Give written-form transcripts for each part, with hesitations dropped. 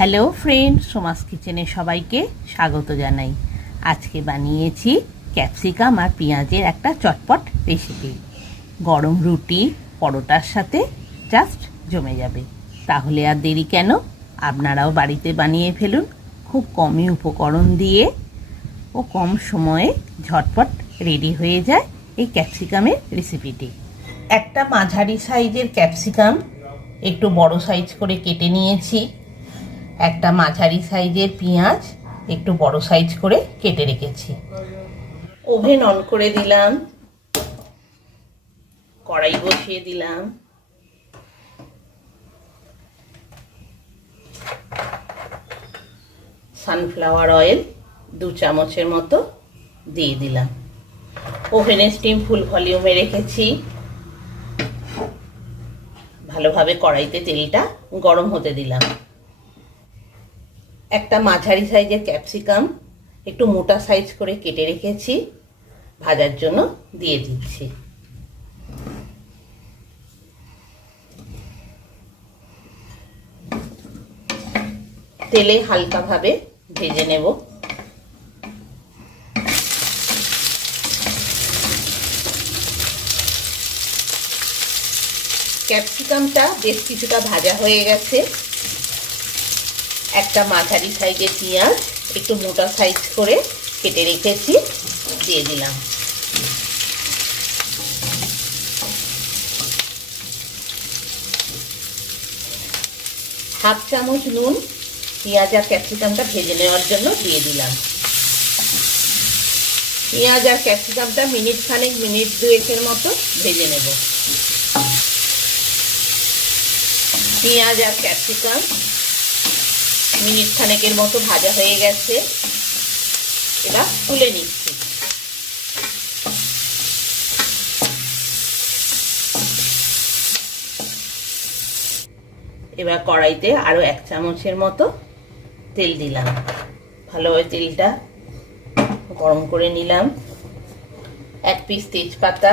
Hello friend, Soma's কিচেনে সবাইকে স্বাগত জানাই। আজকে বানিয়েছি ক্যাপসিকাম আর পেঁয়াজের একটা চটপট রেসিপি। গরম রুটি পরোটার সাথে জাস্ট জমে যাবে। তাহলে আর দেরি কেন, আপনারাও বাড়িতে বানিয়ে ফেলুন। খুব কমই উপকরণ দিয়ে ও কম সময়ে ঝটপট রেডি হয়ে যায় এই ক্যাপসিকামের রেসিপিটি। একটা মাঝারি সাইজের ক্যাপসিকাম একটু বড় সাইজ করে কেটে নিয়েছি। একটা মাঝারি সাইজের পেঁয়াজ একটু বড় সাইজ করে কেটে রেখেছি। ওভেন অন করে দিলাম, কড়াই বসিয়ে দিলাম, সানফ্লাওয়ার অয়েল 2 চামচের মতো দিয়ে দিলাম। ওভেনের স্টিম ফুল ভলিউমে রেখেছি। ভালোভাবে কড়াইতে তেলটা গরম হতে দিলাম। একটা মাঝারি সাইজের ক্যাপসিকাম একটু মোটা সাইজ করে কেটে রেখেছি, ভাজার জন্য দিয়ে দিচ্ছি। তেলে হালকাভাবে ভেজে নেব। ক্যাপসিকামটা বেশ কিছুটা ভাজা হয়ে গেছে। একটা মাঝারি সাইজের পেঁয়াজ একটু মোটা সাইজ করে কেটে রেখেছি, দিয়ে দিলাম। হাফ চামচ নুন পেঁয়াজ আর ক্যাপসিকামটা ভেজে নেওয়ার জন্য দিয়ে দিলাম। পেঁয়াজ আর ক্যাপসিকামটা মিনিট 2-এর মতো ভেজে নেব। পেঁয়াজ আর ক্যাপসিকাম মিনিট 2-এর মতো ভাজা হয়ে গেছে। এবার তুলে নিচ্ছি। এবার কড়াইতে আরো 1 চামচের মতো তেল দিলাম। ভালোভাবে তেলটা গরম করে নিলাম। 1 পিস তেজপাতা,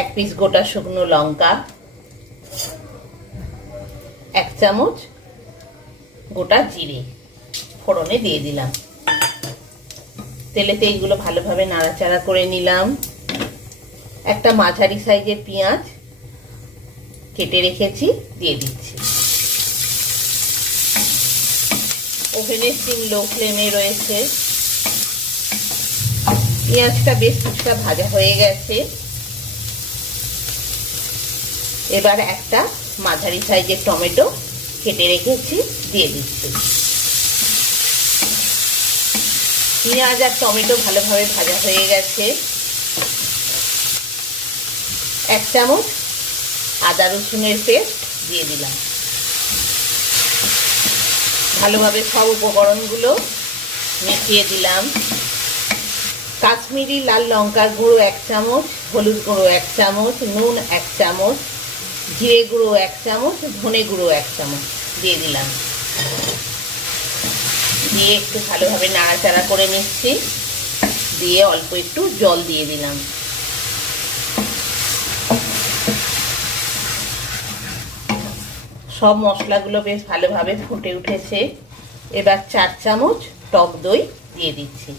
1 পিস গোটা শুকনো লঙ্কা, 1 চামচ গোটা জিরে ফোড়নে দিয়ে দিলাম। তেলেতে এইগুলো ভালোভাবে নাড়াচাড়া করে নিলাম। একটা মাঝারি সাইজের পেঁয়াজ কেটে রেখেছি, দিয়ে দিচ্ছি। ওভেনের স্টিম লো ফ্লেমে রয়েছে। পেঁয়াজটা বেশ কিছুটা ভাজা হয়ে গেছে। এবার একটা মাঝারি সাইজের টমেটো কেটে রেখেছি, দিয়ে দিচ্ছি। পেঁয়াজ আর টমেটো ভালোভাবে ভাজা হয়ে গেছে। 1 চামচ আদা রসুনের পেস্ট দিয়ে দিলাম। ভালোভাবে সব উপকরণগুলো মিশিয়ে দিলাম। কাশ্মীরি লাল লঙ্কার গুঁড়ো 1 চামচ, হলুদ গুঁড়ো 1 চামচ, নুন 1 চামচ, জিরে গুঁড়ো 1 চামচ, ধনে গুঁড়ো 1 চামচ দিয়ে দিলাম। দিয়ে একটু ভালোভাবে নাড়াচাড়া করে নিচ্ছি। দিয়ে অল্প একটু জল দিয়ে দিলাম। সব মশলাগুলো বেশ ভালোভাবে ফুটে উঠেছে। এবার 4 চামচ টক দই দিয়ে দিচ্ছি।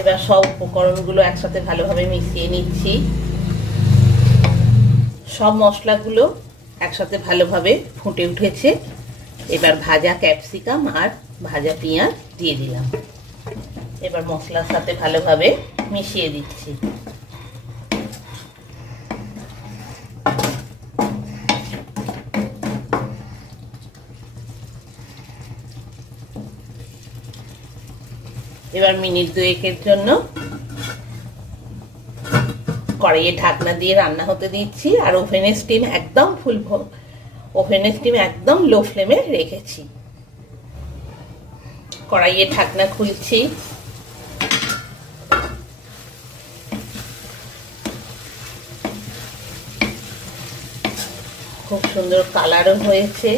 এবার সব উপকরণগুলো একসাথে ভালোভাবে মিশিয়ে নিচ্ছি। সব মশলাগুলো একসাথে ভালোভাবে ফুটে উঠেছে। এবার ভাজা ক্যাপসিকাম আর ভাজা পেঁয়াজ দিয়ে দিলাম। এবার মশলার সাথে ভালোভাবে মিশিয়ে দিচ্ছি। এবার মিনিট 2-এর জন্য কড়াইয়ে ঢাকনা দিয়ে রান্না হতে দিচ্ছি। আর ওভেনের স্টিম একদম লো ফ্লেমে রেখেছি। কড়াইয়ে ঢাকনা খুলছি। খুব সুন্দর কালারও হয়েছে।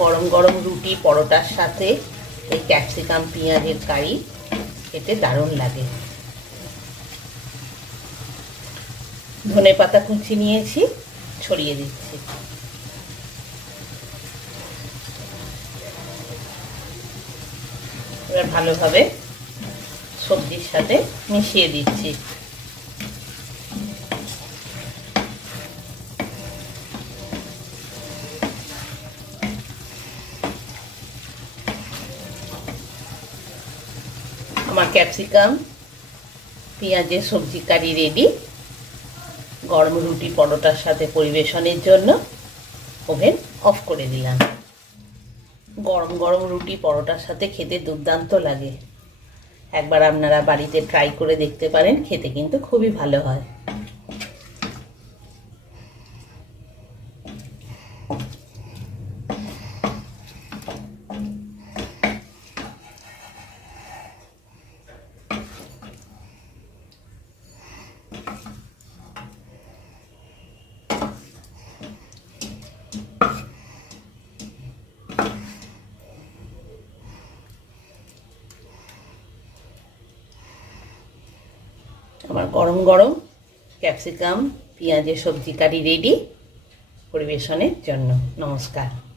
গরম গরম রুটি পরোটার সাথে এই ক্যাপসিকাম পেঁয়াজের কারি খেতে দারুণ লাগে। ধনেপাতা কুচি নিয়েছি, ছড়িয়ে দিচ্ছি। এবার ভালোভাবে সবজির সাথে মিশিয়ে দিচ্ছি। আমার ক্যাপসিকাম পেঁয়াজের সবজি কারি রেডি। গরম রুটি পরোটার সাথে পরিবেশনের জন্য ওভেন অফ করে দিলাম। গরম গরম রুটি পরোটার সাথে খেতে দুর্দান্ত লাগে। একবার আপনারা বাড়িতে ট্রাই করে দেখতে পারেন, খেতে কিন্তু খুবই ভালো হয়। আমার গরম গরম ক্যাপসিকাম পেঁয়াজের সবজি কারি রেডি পরিবেশনের জন্য। নমস্কার।